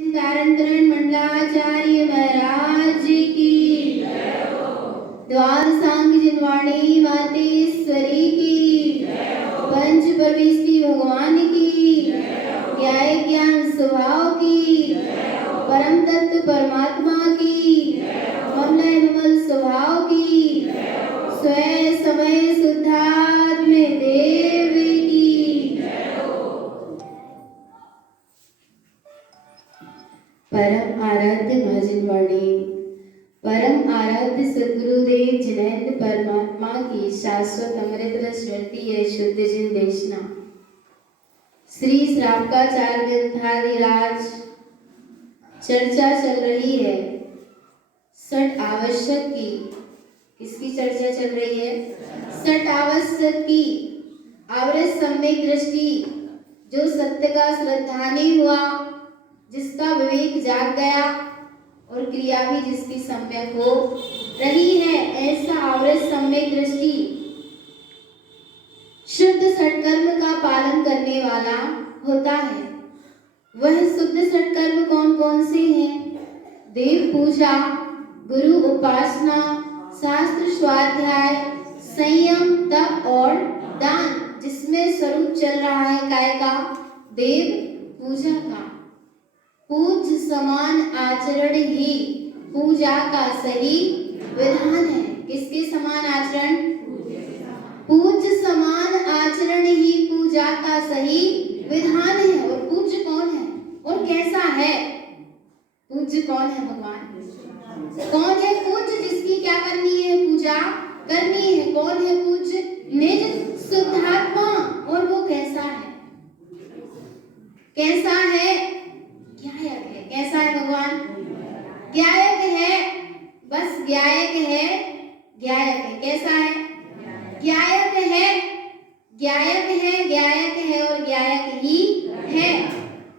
तारंतरण मंडलाचार्य महाराज की, द्वार सांग जिनवाणी मातेश्वरी की, पंच परमेश्वरी भगवान की, ज्ञाय ज्ञान स्वभाव की, परम तत्व परमात्मा की, ममलय ममल स्वभाव की, स्वयं समय शुद्धात्म देव की। परम आराध्य महाजिनवाणी, परम आराध्य सद्गुरुदेव जिनेन्द्र परमात्मा की शाश्वत अमृत रस स्मृति है शुद्ध जिन देशना। श्री श्रावकाचार्य ग्रंथादिराज चर्चा चल रही है सठ आवश्यक की। किसकी चर्चा चल रही है? सठ आवश्यक की। आवृत सम्यक दृष्टि, जो सत्य का श्रद्धानी हुआ, जिसका विवेक जाग गया और क्रिया भी जिसकी सम्यक हो रही है, ऐसा आवृत सम्यक दृष्टि शुद्ध सत्कर्म का पालन करने वाला होता है। वह शुद्ध सत्कर्म कौन कौन से हैं? देव पूजा, गुरु उपासना, शास्त्र स्वाध्याय, संयम, तप और दान, जिसमें स्वरूप चल रहा है काय का? देव पूजा का। पूज्य समान आचरण ही पूजा का सही विधान है। किसके समान आचरण? पूज्य समान आचरण ही पूजा का सही विधान है। और पूज्य कौन है और कैसा है? पूज्य कौन है? भगवान। कौन है पूज्य? जिसकी क्या करनी है? पूजा करनी है। कौन है पूज्य? निज शुद्धात्मा। और वो कैसा है? कैसा है? ज्ञायक है। कैसा है भगवान? ज्ञायक है। बस ज्ञायक है, ज्ञायक है। कैसा है? ज्ञायक है, ज्ञायक है, ज्ञायक है और ज्ञायक ही है।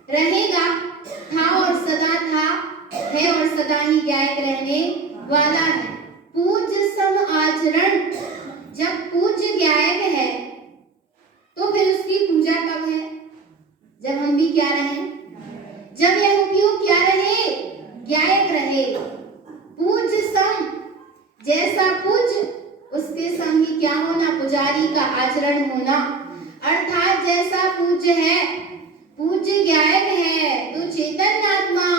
रहेगा, था और सदा था, है और सदा ही ज्ञायक रहने वाला है। पूज्य सम आचरण, जब पूज्य ज्ञायक है तो फिर उसकी पूजा कब है? जब हम भी क्या रहे? जब यह उपयोग क्या रहे? ज्ञायक रहे। पूज्य सम, जैसा पूज्य उसके संग ही क्या होना? पुजारी का आचरण होना। अर्थात जैसा पूज्य है, पूज्य ज्ञायक है, तो चेतन आत्मा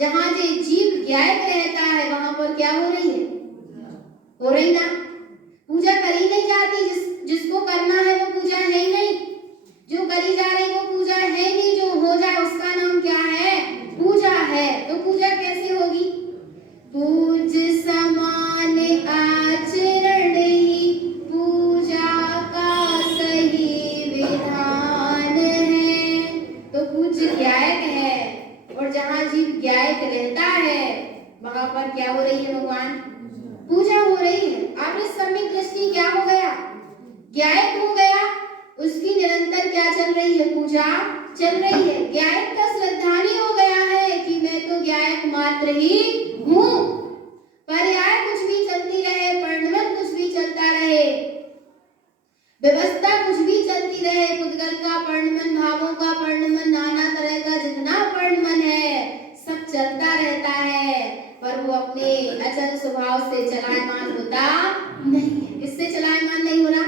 जहाँ जे जीव ज्ञायक रहता है वहां पर क्या हो रही है? हो रही ना? पूजा करी नहीं जाती। जिसको करना है वो पूजा है ही नहीं। जो करी जा रही वो पूजा है ही नहीं। जो हो जाए उसका नाम क्या है? पूजा है। तो पूजा कैसे होगी? पूज्य समान आचरण ही पूजा का सही विधान है। तो पूज्य ज्ञायक है और जहाँ जीव ज्ञायक रहता है वहां पर क्या हो रही है? भगवान पूजा हो रही है। आवृत सम्यक दृष्टि क्या हो गया? ज्ञायक हो गया। उसकी निरंतर क्या चल रही है? पूजा चल रही है। ज्ञायक का श्रद्धानी हो गया है कि मैं तो ज्ञायक मात्र ही हूँ। पर्याय कुछ भी चलती रहे, पर्णमन कुछ भी चलता रहे, व्यवस्था कुछ भी चलती रहे, पुद्गल का पर्णमन, भावों का पर्णमन, नाना तरह का जितना पर्णमन है सब चलता रहता है, पर वो अपने अचल स्वभाव से चलायमान होता नहीं है। किससे चलायमान नहीं हो रहा?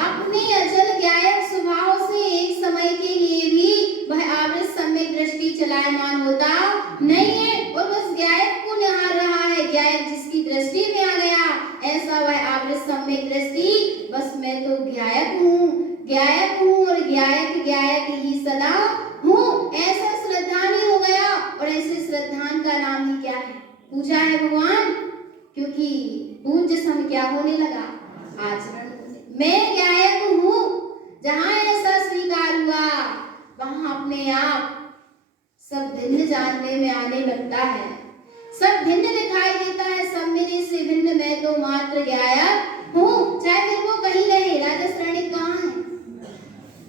अपने अचल ज्ञायक स्वभाव से एक समय के लिए भी वह आवृत सम्यक दृष्टि चलायमान होता नहीं है और बस ज्ञायक को निहार रहा है। ज्ञायक जिसकी दृष्टि में आ गया, ऐसा वह आवृत सम्यक दृष्टि, बस मैं तो ज्ञायक हूँ, ज्ञायक हूँ और ज्ञायक ज्ञायक ही सदा हूँ, ऐसा श्रद्धानी हो गया। और ऐसे श्रद्धान का नाम ही क्या है? पूजा है भगवान। क्योंकि पूज्य सम क्या होने लगा? आचरण। मैं ज्ञायक हूँ, जहाँ ऐसा स्वीकार हुआ वहां अपने आप सब भिन्न जानने में आने लगता है। सब भिन्न दिखाई देता है। सब मेरे से भिन्न, मैं तो मात्र ज्ञायक हूँ। चाहे फिर वो कहीं रहे। राजा श्रेणिक कहाँ है?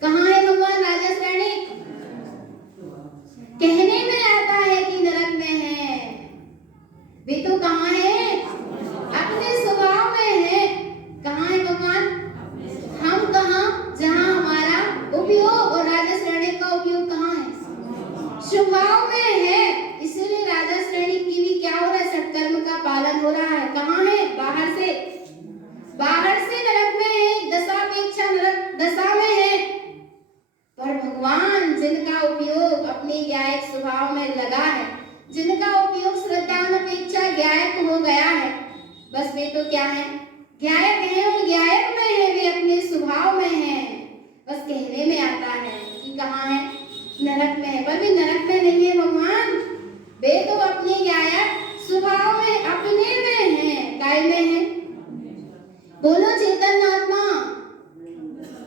कहाँ है भगवान राजा श्रेणिक? कहने में आता है कि नरक में है, वे तो कहाँ है? अपने स्वभाव में है। कहाँ है भगवान? हम कहाँ? जहाँ हमारा उपयोग, और राजा श्रेणिक का उपयोग कहाँ है? स्वभाव में है। स्वभाव में लगा है, जिनका उपयोग श्रद्धान अपेक्षा गायक हो गया है, बस वे तो क्या है, गायक है और गायक में है, वे अपने स्वभाव में है। बस कहने में आता है कि कहाँ है, नरक में है, पर वे नरक में नहीं है भगवान, वे तो अपने गायक स्वभाव में अपने में है, काय में है। बोलो चैतन्य आत्मा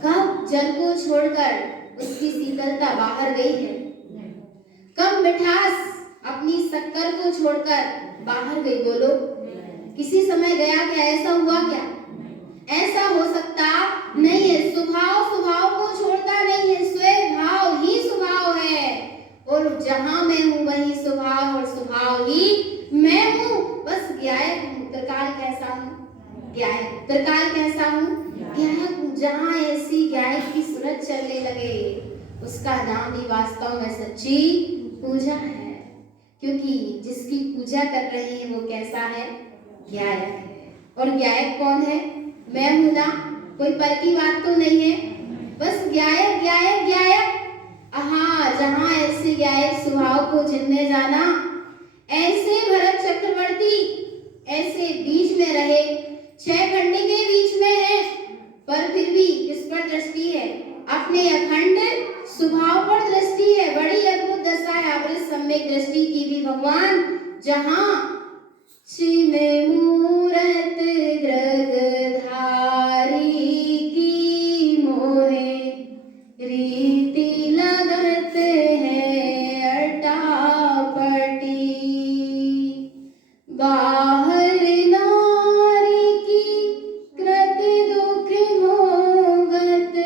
कब जल को छोड़कर उसकी शीतलता बाहर गई है, कब मिठास अपनी शक्कर को छोड़कर बाहर गई, बोलो किसी समय गया क्या, ऐसा हुआ क्या, ऐसा हो सकता नहीं है। स्वभाव को छोड़ता नहीं है, स्वयं भाव ही स्वभाव है, और जहां मैं हूं वही स्वभाव और स्वभाव ही मैं हूं। बस गायक हूं, त्रिकाल कैसा हूं, गायक, त्रिकाल कैसा हूं, गायक हूं। जहां ऐसी गायक की सूरत चलने लगे, उसका नाम ही वास्तव में सच्ची पूजा है, क्योंकि जिसकी पूजा कर रहे हैं वो कैसा है, गायक है। और गायक कौन है, मैं हूं ना, कोई पर की बात तो नहीं है, बस गायक गायक गायक। हाँ, जहां ऐसे गायक स्वभाव को जिनने जाना, ऐसे भरत चक्रवर्ती ऐसे बीच में रहे, 6 खंड के बीच में है, पर फिर भी किस पर दृष्टि है, अपने अखंड स्वभाव पर दृष्टि है। बड़ी अद्भुत दशा है आवृत सम्यक दृष्टि की भी भगवान, जहां छिन मूरत ग्रगधारी की मोहे रीति लगत है अटापटी, बाहर नारी की कृत दुख भोगत,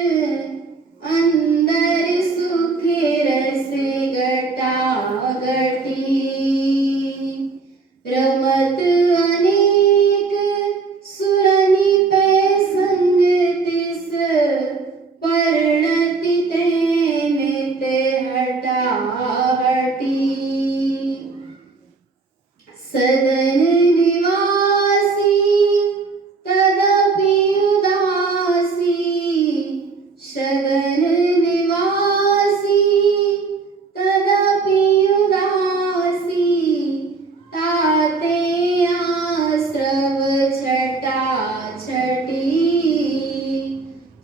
अंदर सुख रस गटागटी, रमत अनेक सुरनि पै संग तिस, परिणति तेनित हटाहटी, सदन निवासी तदपि उदासी, सदन निवासी तदपि उदासी, ताते आश्रव छटा छटी,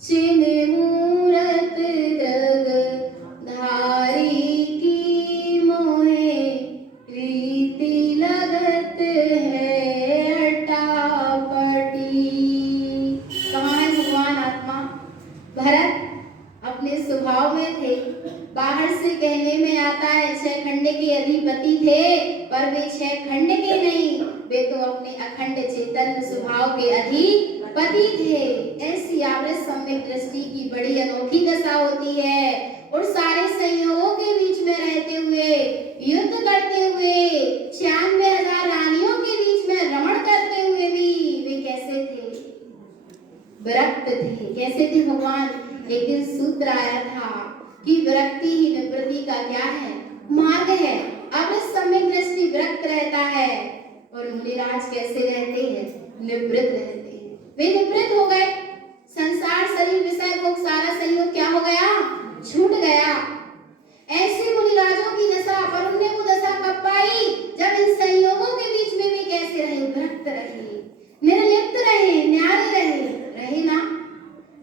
छिन मूरत ग्रगधारी की मोहे रीति लगत है अटापटी। कहाँ है भगवान आत्मा, भरत अपने स्वभाव में थे, बाहर से कहने में आता है 6 खंड के अधिपति थे, पर वे 6 खंड के नहीं, वे तो अपने अखंड चैतन्य स्वभाव के अधिपति थे। ऐसी आवृत सम्यक दृष्टि की बड़ी अनोखी दशा होती है, और सारे संयोगों के बीच में रहते हुए, युद्ध करते हुए, 96,000 रानियों के बीच में रमण करते हुए भी वे कैसे थे, विरक्त थे। कैसे थे भगवान, एक दिन सूत्र आया था कि विरक्ति ही निवृत्ति का क्या है, मार्ग है। अब इस समय दृष्टि विरक्त रहता है, और मुनिराज कैसे रहते हैं, निवृत्त रहते हैं। वे निवृत्त हो गए, संसार शरीर विषय भोग सारा संयोग क्या हो गया, छूट गया। ऐसे मुनिराजों की दशा, पर उन्हें वो दशा कब पाई, जब इन संयोगों के बीच में वे कैसे रहे, विरक्त रहे, निर्लिप्त रहे, न्यारे रहे, रहे ना,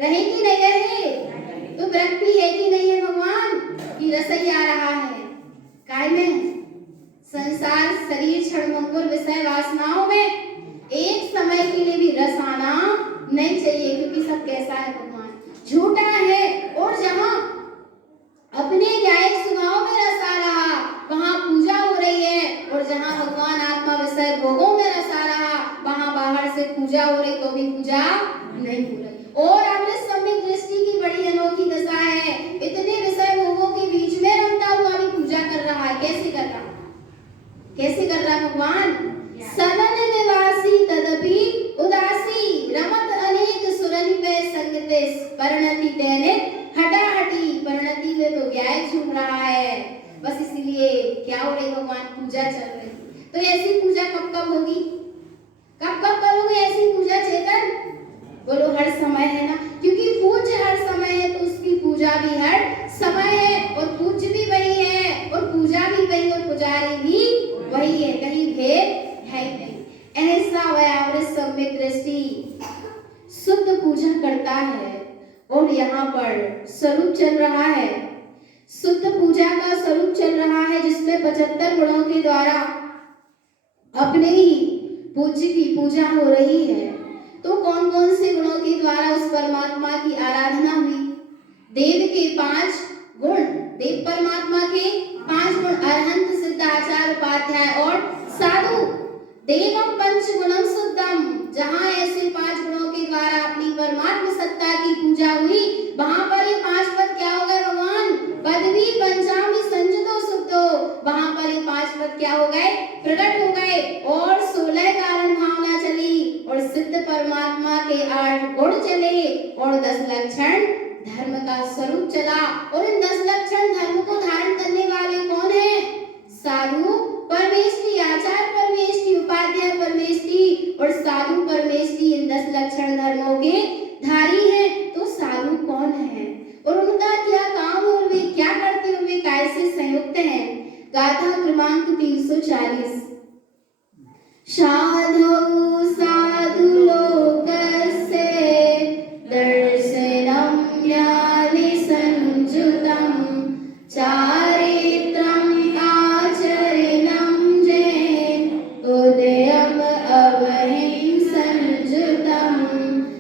रहे कि नहीं रहे, तो विरक्ति है कि नहीं है भगवान, की रसई आ रहा है, काय में, संसार शरीर क्षणभंगुर विषय वासनाओं में एक समय के लिए भी रस आना नहीं चाहिए, क्योंकि सब कैसा है भगवान, झूठा है। और जहां अपने गायक स्वभाव में रस आ रहा, वहां पूजा हो रही है, और जहां भगवान आत्मा विषय भोगों में रस आ रहा, वहां बाहर से पूजा हो रही तो भी पूजा नहीं हो रही। और अमृत सम्यक दृष्टि की बड़ी अनोखी दशा है, इतने विषय भोगों के बीच में रमता हुआ भी पूजा कर रहा है। कैसे कर रहा, कैसे कर रहा भगवान, सदन निवासी तदपि उदासी, रमत अनेक सुरनि पे संगते, परिणति तेनित हटाहटी, परिणति में तो गायक झूम रहा है। बस इसीलिए क्या हो रही भगवान, पूजा चल रही। तो ऐसी पूजा कब कब होगी, कब कब करोगे ऐसी पूजा चेतन, बोलो हर समय है ना, क्योंकि पूज्य हर समय है, तो उसकी पूजा भी हर समय है, और पूज्य भी वही है, और पूजा पूजा भी वही और पुजारी भी वही है, कहीं भेद है ही नहीं। ऐसा व्यावृत सम्यक दृष्टि शुद्ध पूजा करता है। और यहाँ पर स्वरूप चल रहा है, शुद्ध पूजा का स्वरूप चल रहा है, जिसमें 75 गुणों के द्वारा अपने ही पूज्य की पूजा हो रही है। तो कौन कौन से गुणों के द्वारा उस परमात्मा की आराधना हुई? देव के 5 गुण, देव परमात्मा के 5 गुण, अरहंत, सिद्ध, आचार्य, उपाध्याय और साधु। देवम पंच गुणम शुद्धम, जहाँ ऐसे 5 गुणों के द्वारा अपनी परमात्म सत्ता की पूजा हुई, वहां पर ये 5 पद क्या हो गए भगवान? पदवी पंचामी संजतो शुद्धो, वहां पर ये 5 पद क्या हो गए? प्रकट हो गए। और 16 कारण भावना चली और सिद्ध परमात्मा के 8 गुण चले और 10 लक्षण धर्म का स्वरूप चला। और इन 10 लक्षण धर्म को धारण करने वाले कौन है? साधु परमेष्टि, आचार्य परमेष्टि, उपाध्याय परमेष्टि और साधु परमेष्टि, इन 10 लक्षण धर्मों के धारी हैं। तो साधु कौन है और उनका क्या काम और वे क्या करते हैं, वे कैसे संयुक्त हैं? गाथा क्रमांक 340। साधु साधु लोकस्य दर्शनं ज्ञाने संयुतं चारित्रम् आचरणं जैन उदयम् अवहिं संयुतं।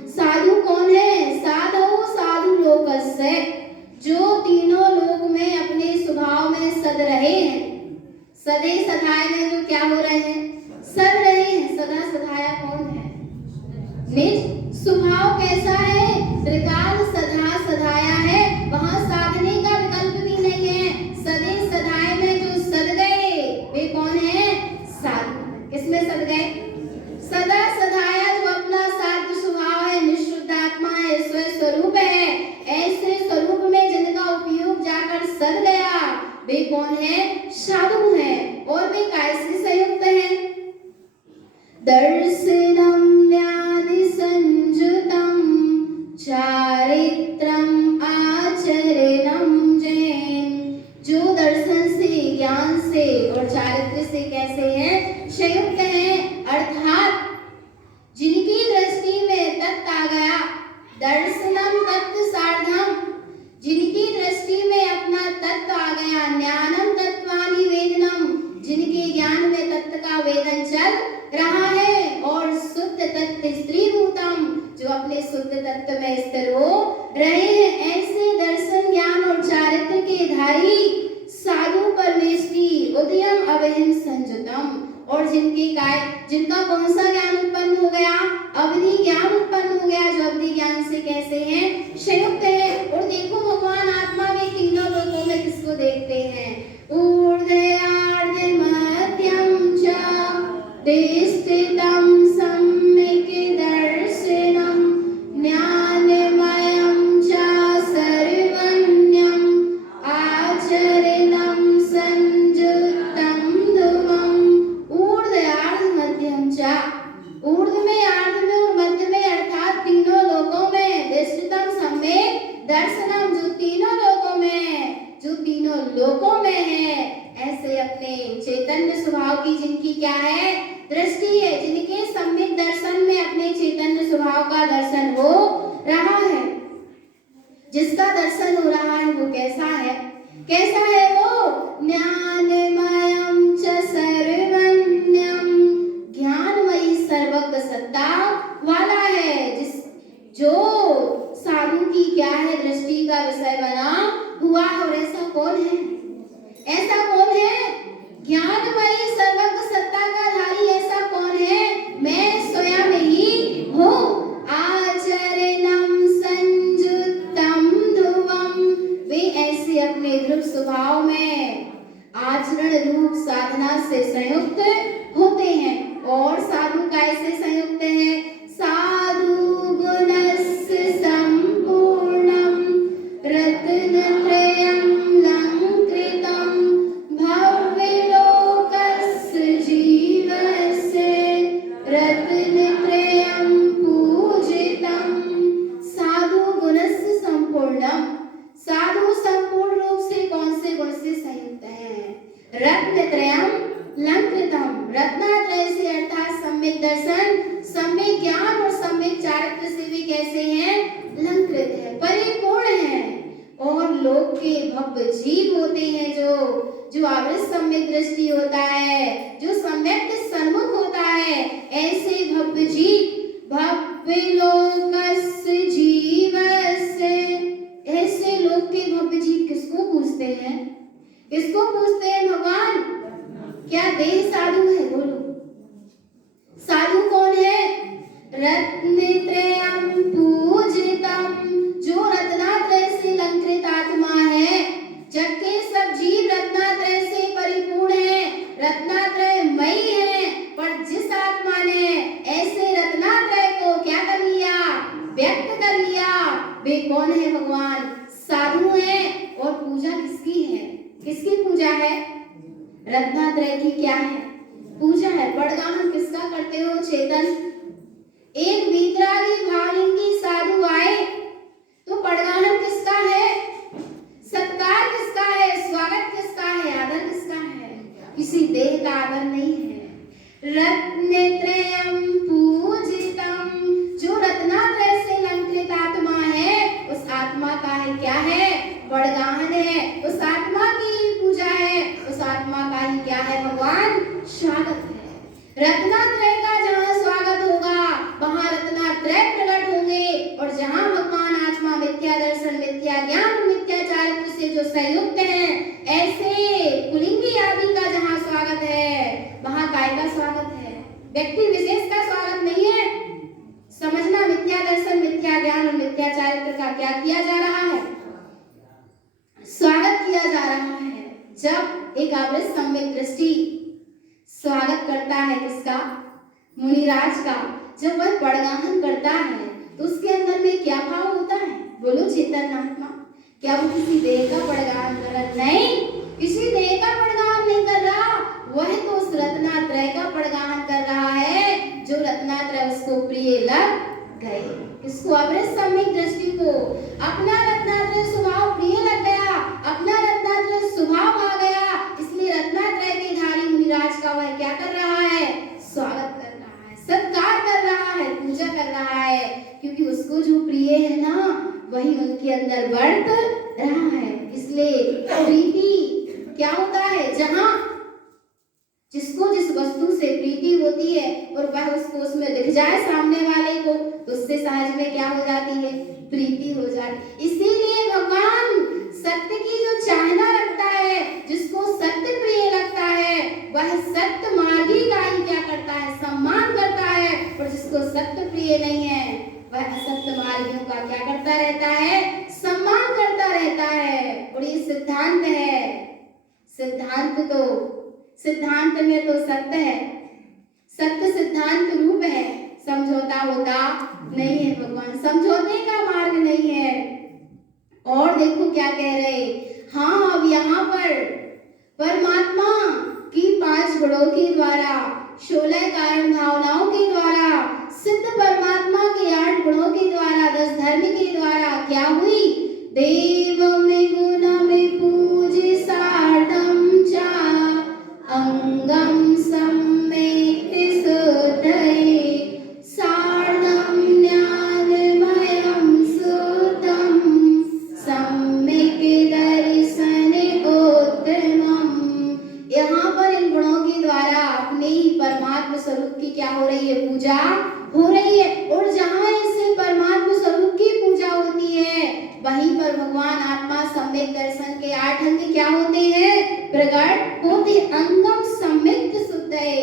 साधु कौन है? साधु साधु लोकस्य, जो तीनों लोक में अपने स्वभाव में सद रहे हैं। सदे सधाए में जो क्या हो रहे हैं? सद रहे हैं। सदा सधाया कौन है? निज स्वभाव कैसा है? त्रिकाल सदा सधाया है, वहां साधने का विकल्प भी नहीं है। सदे सधाए में जो सद गए वे कौन है? साधु। किसमें सद गए? सदा सधाया जो अपना साध्य स्वभाव है, निःशुद्ध आत्मा है, स्वस्वरूप है, ऐसे स्वरूप में जिनका उपयोग जाकर सद गया वे कौन है? साधु है। और वे कैसे संयुक्त हैं? दर्शनं ज्ञाने संयुतं चारित्रम् आचरणं जैन, जो दर्शन से, ज्ञान से और चारित्र से कैसे हैं? संयुक्त हैं। अर्थात जिनकी दृष्टि में तत्व आ गया, दर्शनम तत्व सार्धम, जिनकी दृष्टि में अपना तत्व आ गया, ज्ञानम तत्वानि वेदनम, जिनके ज्ञान में तत्व का वेदन चल रहा है, और शुद्ध तत्व स्त्रीभूतम, जो अपने शुद्ध तत्व में स्थिर हो रहे हैं। ऐसे दर्शन, ज्ञान और चारित्र के धारी साधु परमेष्टि उदयम अवहिं संयुतम, और जिनका कौन सा ज्ञान उत्पन्न हो गया? अवधि ज्ञान उत्पन्न हो गया, जो अवधि ज्ञान से कैसे हैं? संयुक्त है। और देखो भगवान आत्मा में तीनों लोकों में किसको देखते हैं? ऊर्ध्व मध्यम च स्थितं सम्यक् दर्शनं ज्ञानमयं च सर्वज्ञं आचरणं संयुक्तं ध्रुवम्। ऊर्ध्व मध्यम च, ऊर्ध्व में, आर्ध में और मध्य में, अर्थात तीनों लोकों में, स्थितं सम्यक् दर्शनम, जो तीनों लोकों में है, ऐसे अपने चैतन्य स्वभाव की जिनकी क्या है? दृष्टि है, जिनके सम्यक दर्शन में अपने चैतन्य स्वभाव का दर्शन हो रहा है। जिसका दर्शन हो रहा है वो कैसा है? कैसा है वो? ज्ञानमयं च सर्वज्ञं, ज्ञानमयी सर्वज्ञ सत्ता वाला है, जो साधु की क्या है? दृष्टि का विषय बना हुआ। और ऐसा कौन है? ऐसा कौन है? ज्ञानमयी सर्वज्ञ सत्ता का धारी ऐसा कौन है? मैं स्वयं ही हूँ। आचरणं संयुक्तं ध्रुवम्, वे ऐसे अपने ध्रुव स्वभाव में आचरण रूप साधना से संयुक्त होते हैं। और साधु कैसे संयुक्त है? साधु गुणस्य संपूर्णं रत्नत्रयं लंकृतं भव्यलोकस्य जीवस्य रत्नत्रयं पूजितं। साधु गुणस्य संपूर्णम, साधु संपूर्ण रूप से कौन से गुण से संयुक्त है? रत्नत्रयम् अलंकृतम्। रत्नत्रय से अर्थात सम्यक दर्शन, सम्यक ज्ञान और सम्यक चारित्र से भी कैसे हैं? अलंकृत है, परिपूर्ण है। और लोक के भव्य जीव होते हैं जो आवृत सम्यक दृष्टि होता है, जो सम्यक सन्मुख होता है, ऐसे भव्य जीव, भव्य लोकस्य जीवस्य, ऐसे लोक के भव्य जीव किसको पूछते हैं? किसको पूछते हैं भगवान? क्या देह साधु है? बोलो, साधु कौन है? रत्नत्रयम् पूजितम्, जो रत्नात्रय से अलंकृत आत्मा है। जबकि सब जीव रत्नात्रय से परिपूर्ण है, रत्नात्रयमयी है, पर जिस आत्मा ने ऐसे रत्नात्रय को क्या कर लिया? व्यक्त कर लिया, वे कौन है भगवान? साधु है। और पूजा किसकी है? किसकी पूजा है? रत्नात्रय की क्या है? पूजा है। पड़गाहन किसका करते हो चेतन? एक वीतरागी भावलिंगी साधु आए तो पड़गाहन किसका है? सत्कार किसका है? स्वागत किसका है? आदर किसका है? किसी देह का आदर नहीं है। रत्नत्रयम् पूजितम्, जो रत्नात्रय से अलंकृत आत्मा है, उस आत्मा का है क्या है? पड़गाहन है। उस आत्मा की ही पूजा है, उस आत्मा का ही क्या है भगवान? स्वागत है। रत्नात्रय का जहाँ स्वागत होगा वहाँ रत्नात्रय प्रकट होंगे, और जहाँ भगवान आत्मा मिथ्या दर्शन, मिथ्या ज्ञान, मिथ्या चारित्र से जो संयुक्त हैं, ऐसे पुलिंगी आदि का जहाँ स्वागत है, वहाँ काय का स्वागत है? व्यक्ति विशेष का स्वागत नहीं है। समझना, मिथ्या दर्शन, मिथ्या ज्ञान और मिथ्या चारित्र का क्या किया जा रहा है? स्वागत किया जा रहा है। जब एक आवृत सम्यक दृष्टि स्वागत करता है किसका? मुनिराज का। जब वह पड़गाहन करता है तो उसके अंदर में क्या भाव होता है? बोलो चेतन आत्मा, क्या वो किसी देह का पड़गाहन कर रहा? नहीं, किसी देह का पड़गाहन नहीं कर रहा, वह तो उस रत्नात्रय का पड़गाहन कर रहा है, जो रत्नात्रय उसको प्रिय लग गए। किसको? आवृत सम्यक दृष्टि को। अपना रत्नात्रय स्वभाव प्रिय लग गया, अपना रत्नात्रय स्वभाव आ गया, इसलिए रत्नात्रय के धारी मुनिराज का वह क्या कर रहा है? स्वागत कर रहा है, सत्कार कर रहा है, पूजा कर रहा है, क्योंकि उसको जो प्रिय है ना, वही उनके अंदर वर्त रहा है। इसलिए प्रीति क्या होता है? जहाँ जिसको जिस वस्तु से प्रीति होती है और वह उसको उसमें दिख जाए सामने वाले को, तो उससे सहज में क्या हो जाती है? प्रीति हो जाती। इसीलिए भगवान सत्य की जो चाहना रखता है, जिसको सत्य प्रिय लगता है, वह सत्य मार्गी का ही क्या करता है? सम्मान करता है। और जिसको सत्य प्रिय नहीं है, वह असत्य मार्गियों का क्या करता रहता है? सम्मान करता रहता है। और ये सिद्धांत है। सिद्धांत में तो सत्य है, सत्य सिद्धांत रूप है, समझौता होता नहीं है। भगवान समझौते का मार्ग नहीं है। और देखो क्या कह रहे, हाँ अब यहाँ पर परमात्मा की 5 गुणों के द्वारा, 16 कारण भावनाओं के द्वारा, सिद्ध परमात्मा के 8 गुणों के द्वारा, 10 धर्म के द्वारा क्या हुई? देव में गुण में पूजे सार्धम चा अंगम सम्यक् सुधये सार्धम ज्ञानमयं सुतम सम्यक् दर्शन उत्तमम्। यहाँ पर इन गुणों के द्वारा अपने ही परमात्मा स्वरूप की क्या हो रही है? पूजा हो रही है। और जहाँ इससे परमात्मा स्वरूप की पूजा होती है, वहीं पर भगवान आत्मा सम्यक दर्शन के 8 अंग क्या होते हैं? प्रकट होते। अंगम सम्यक् सुधये,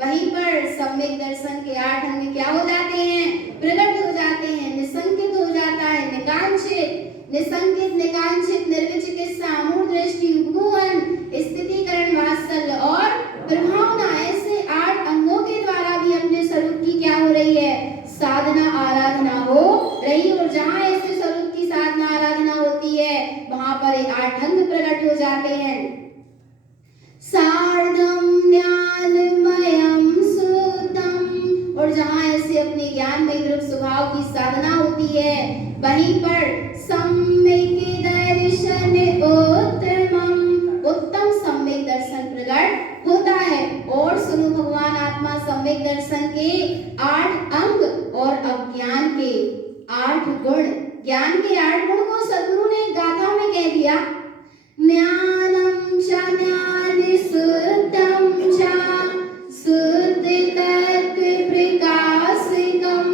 वहीं पर सम्यक दर्शन के 8 अंग क्या हो जाते हैं? प्रकट हो जाते हैं। निसंकित हो जाता है, निकांक्षित, निसंकित, निकांक्षित, निर्विचिकित्सा, अमूढ़ दृष्टि, उपगूहन, स्थितिकरण, वात्सल्य और प्रभावना, ऐसे 8 अंगों के द्वारा भी अपने स्वरूप की क्या हो रही है? साधना आराधना हो रही। और जहाँ ऐसे स्वरूप की साधना आराधना होती है, वहां पर 8 अंग प्रकट हो जाते हैं। सार्धम ज्ञानमयं सुतम, और जहाँ ऐसे अपने ज्ञान में दृढ़ स्वभाव की साधना होती है, वहीं पर सम्यक् दर्शन उत्तमम, उत्तम सम्यक दर्शन प्रकट होता है। और सुनो भगवान आत्मा सम्यक दर्शन के 8 अंग और अज्ञान के 8 गुण। ज्ञान के 8 गुण को सद्गुरु ने गाथा में कह दिया। ज्ञानम च ज्ञान शुद्धम च शुद्ध तत्व प्रकाशिकम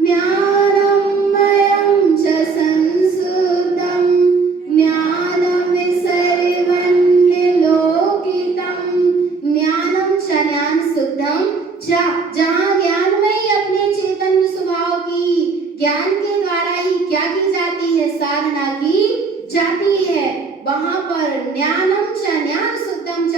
ज्ञानमयं च संशुद्धम ज्ञानम सर्वन्य लोकितम। ज्ञानम च ज्ञान शुद्धम च, जहाँ ज्ञान में ही अपने चैतन्य स्वभाव की ज्ञान के द्वारा ही क्या की जाती है, साधना की जाती है। वहां पर ज्ञानम च ज्ञान शुद्धम च,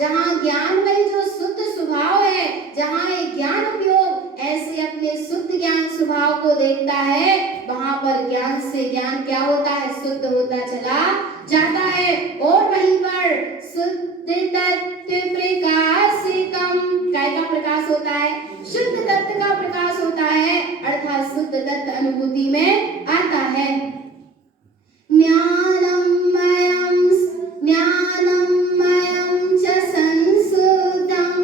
जहाँ ज्ञान में जो शुद्ध स्वभाव है, जहाँ एक ज्ञान उपयोग ऐसे अपने शुद्ध ज्ञान स्वभाव को देखता है, वहां पर ज्ञान से ज्ञान क्या होता है, शुद्ध होता चला जाता है। और वहीं पर शुद्ध तत्व प्रकाशिकम, काय का प्रकाश होता है, शुद्ध तत्व का प्रकाश होता है, अर्थात शुद्ध तत्व अनुभूति में आता है। ज्ञानमयं च संशुद्धम,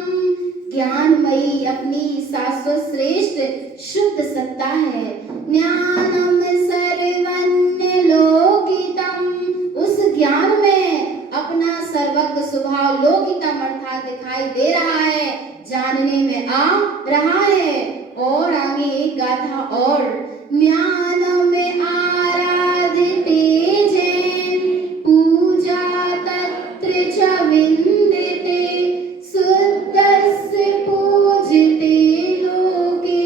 ज्ञानमयी अपनी शाश्वत श्रेष्ठ शुद्ध सत्ता है। ज्ञानम सर्वन्य लोकितम, उस ज्ञान में अपना सर्वज्ञ स्वभाव लोकितम अर्थात दिखाई दे रहा है, जानने में आ रहा है। और आगे एक गाथा और, ज्ञान में आराधिते जैन पूजा तत्र च विन्दते शुद्धस्य पूजिते लोके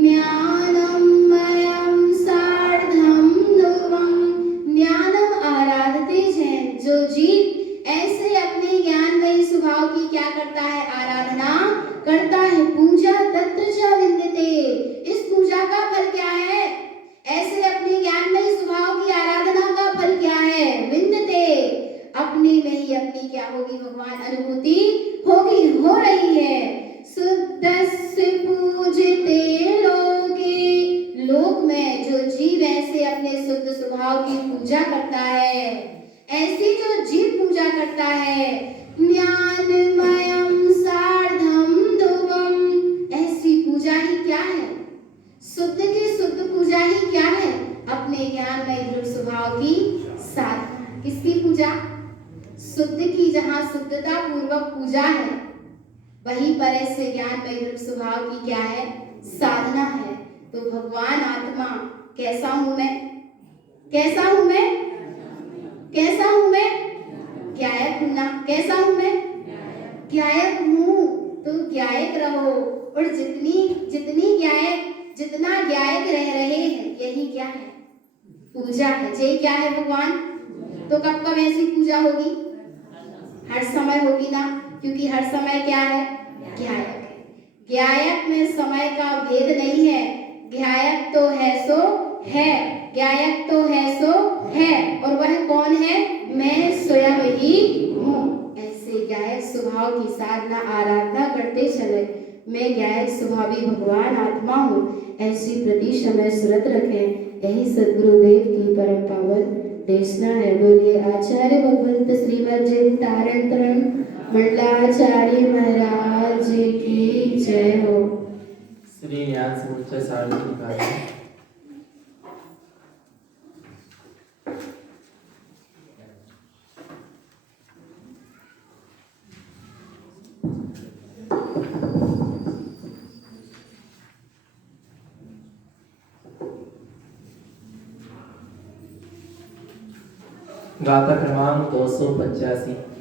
ज्ञानमयं सार्धं ध्रुवम्। ज्ञानम आराधते जैन, जो जीव ऐसे अपने ज्ञानमयी स्वभाव की क्या करता है, आराधना करता है। पूजा तत्र च विन्दते, इस पूजा का फल क्या है, ऐसे अपने ज्ञानमयी स्वभाव की आराधना का फल क्या है, विन्दते, अपने में ही अपनी क्या होगी भगवान, अनुभूति होगी, हो रही है। शुद्धस्य पूजिते लोके, लोक में जो जीव ऐसे अपने शुद्ध स्वभाव की पूजा करता है, ऐसी जो जीव पूजा करता है, ज्ञानमयं सार्धं ध्रुवम्, ऐसी पूजा ही क्या है, शुद्ध की शुद्ध पूजा ही क्या है, अपने ज्ञान में दृढ़ स्वभाव की साधना। किसकी पूजा, शुद्ध की, जहाँ शुद्धता पूर्वक पूजा है, वहीं पर ऐसे ज्ञान में दृढ़ स्वभाव की क्या है, साधना है। तो भगवान आत्मा कैसा हूं मैं, कैसा हूं मैं, कैसा हूं मैं, ज्ञायक हूं ना, कैसा हूं मैं, ज्ञायक हूं। तो ज्ञायक रहो, और जितनी ज्ञायक, जितना ज्ञायक रह रहे हैं, यही क्या है, पूजा है। जे क्या है भगवान, तो कब कब ऐसी पूजा होगी, हर समय होगी ना, क्योंकि हर समय क्या है, ज्ञायक है। ज्ञायक में समय का भेद नहीं है, ज्ञायक तो है सो है, ज्ञायक तो है सो है, और वह कौन है, मैं स्वयं ही हूँ। ऐसे ज्ञायक स्वभाव की साधना आराधना करते चले, मैं ज्ञायक स्वभावी भगवान आत्मा हूँ, ऐसी प्रति समय सुरत रखें। यही सद्गुरुदेव की परम पावन देशना है। बोलिए आचार्य भगवंत श्रीमद जितारंतरण मंडलाचार्य महाराज की जय हो। श्री ज्ञान समुच्चय साधना गाथा क्रमांक 285।